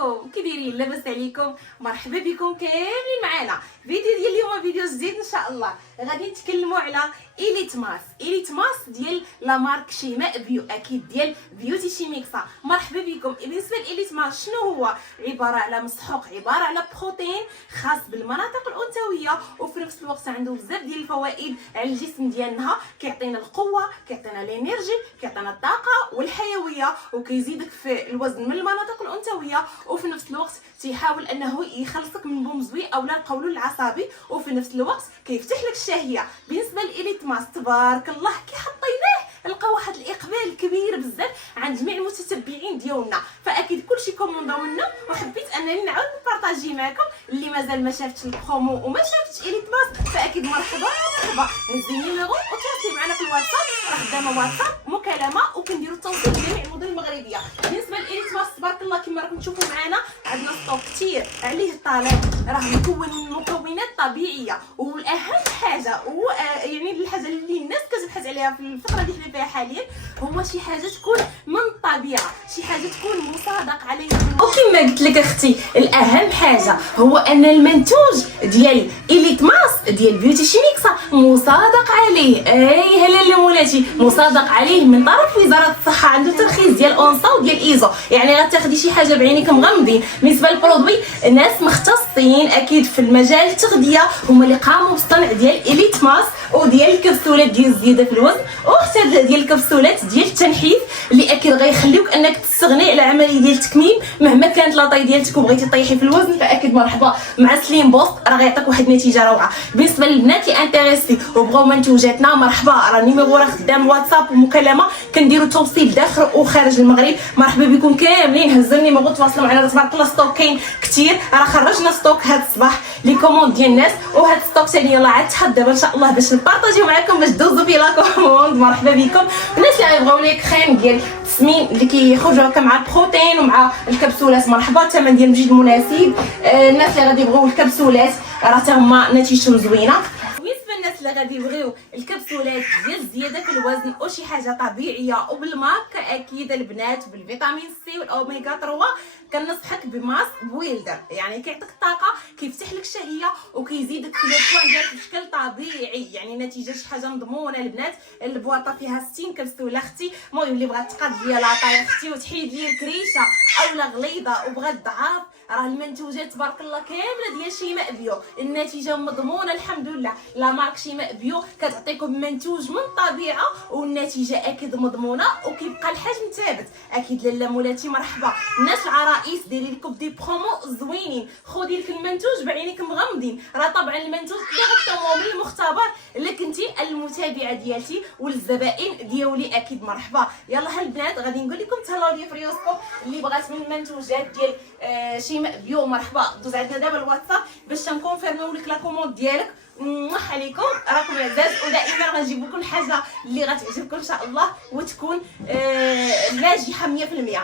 عليكم، كي دايرين؟ لاباس عليكم؟ مرحبا بكم كاملين معنا. فيديو ديال اليوم فيديو جديد ان شاء الله. غادي نتكلموا على إليت ماس ديال لا مارك شيماء بيو، اكيد ديال بيوتي شيميكسا. مرحبا بكم. بالنسبه لإليت ماس شنو هو؟ عباره على مسحوق، عباره على بروتين خاص بالمناطق الانثويه، وفي نفس الوقت عنده بزاف ديال الفوائد على الجسم ديالنا. كيعطينا القوه، كيعطينا الانرجي، كيعطينا الطاقه والحيويه، وكيزيدك في الوزن من المناطق الانثويه، وفي نفس الوقت تيحاول انه يخلصك من بومزوي اولا القولون العصبي، وفي نفس الوقت كيفتح لك الشهيه. بالنسبه لإليت ماس تبارك الله كي حطيناه لقى واحد الاقبال كبير بزاف عند جميع المتتبعين ديالنا، فاكيد كلشي كوموندو منه، وحبيت انني نعاود نبارطاجي معكم. اللي مازال ما شافتش البرومو وما شافتش إليت ماس فاكيد مرحبا هزي النيميرو وتواصلي معنا في الواتساب. راه خدامه واتساب مكالمه، وكنديروا التوصيل لجميع المدن المغربيه. بالنسبه لإليت ماس تبارك الله كما راكم تشوفوا معنا عندنا ستوك كثير عليه الطلب، راه مكون من مكونات طبيعيه، والاهم حاجه هو يعني الحاجه اللي الناس كتبحث عليها في الفتره اللي حنا فيها حاليا هو شي حاجه تكون من الطبيعه، شي حاجه تكون مصادق عليها. وكما قلت لك اختي الاهم حاجه هو ان المنتوج ديال إليت ماس ديال بيوتي شيميكسا مصادق عليه، اي هلا اللي مولاتي مصادق عليه من طرف وزاره الصحه، عنده ترخيص ديال اونصا وديال ايزو، يعني غتاخدي شي حاجه بعينيك مغمضين. بالنسبه للبرودوي ناس مختصين اكيد في المجال التغذيه هما اللي قاموا بالصنع ديال إليت ماس، وديال الكبسولات ديال الزياده في الوزن، وحتى ديال الكبسولات ديال التنحيف اللي اكيد غيخليوك انك تستغني على عمليه ديال التكميم مهما كانت لاطاي ديالتك وبغيتي طيحي في الوزن. فاكيد مرحبا مع سليم بوست، راه غيعطيك واحد النتيجه روعه. بالنسبه للبنات اللي انتريسي وبغاو منتوجاتنا مرحبا، راه النيميرو راه خدام واتساب ومكالمه، كنديروا توصيل داخل وخارج المغرب. مرحبا بكم كاملين، هزوا النيميرو تواصلوا معنا. تبارك الله ستوك كاين كثير، راه خرجنا ستوك هذا الصباح لي كوموند ديال الناس، وهذا ستوك ثاني يلاه عاد تحط دابا ان شاء الله باش نبارطاجيو معكم باش دوزو في لا كوموند. مرحبا بكم. الناس اللي غيبغيو لي كريم ديال التسمين اللي كيخرجوا هكا مع البروتين ومع الكبسولات مرحبا، الثمن ديال بجد مناسب. الناس اللي غادي يبغيو الكبسولات راه حتى هما نتيجتهم زوينه. بالنسبه للناس اللي غادي يبغيو الكبسولات ديال الزياده في الوزن وشي حاجه طبيعيه وبالمارك، اكيد البنات بالفيتامين سي والاوميغا 3 كنصحك بماس بويلدر، يعني كيعطيك الطاقه، كيفتح لك الشهيه، وكيزيدك في البوان ديالك بشكل طبيعي، يعني نتيجه شي حاجه مضمونه. البنات البواطه فيها 60 كبسوله اختي، المهم اللي بغات تقاد ليا لاطاي اختي وتحيد ليا الكريشه اولا غليظه وبغات ضعاف، راه المنتوجات تبارك الله كامله ديال شيماء بيو، النتيجه مضمونه الحمد لله. لا مارك شيماء بيو كتعطيكم منتوج من الطبيعه والنتيجه اكيد مضمونه، وكيبقى الحجم ثابت. اكيد لاله مولاتي مرحبا. الناس العرائس ديري لكم دي برومو زوينين، خدي لك المنتوج بعينيك مغمضين. راه طبعا المنتوج ديريكتومون من المختبر اللي كنتي المتابعه ديالتي والزبائن ديالي اكيد مرحبا. يلا البنات غادي نقول لكم تهلاو لي فريوسكو اللي بغات من المنتوجات ديال شيماء بيو مرحبا دوز عندنا دابا الواتساب باش تنكونفيرميو لك لا كوموند ديالك. موح عليكم راكم عزاز، ودائما غنجيب لكم الحاجه اللي غتعجبكم ان شاء الله وتكون ناجحه 100%.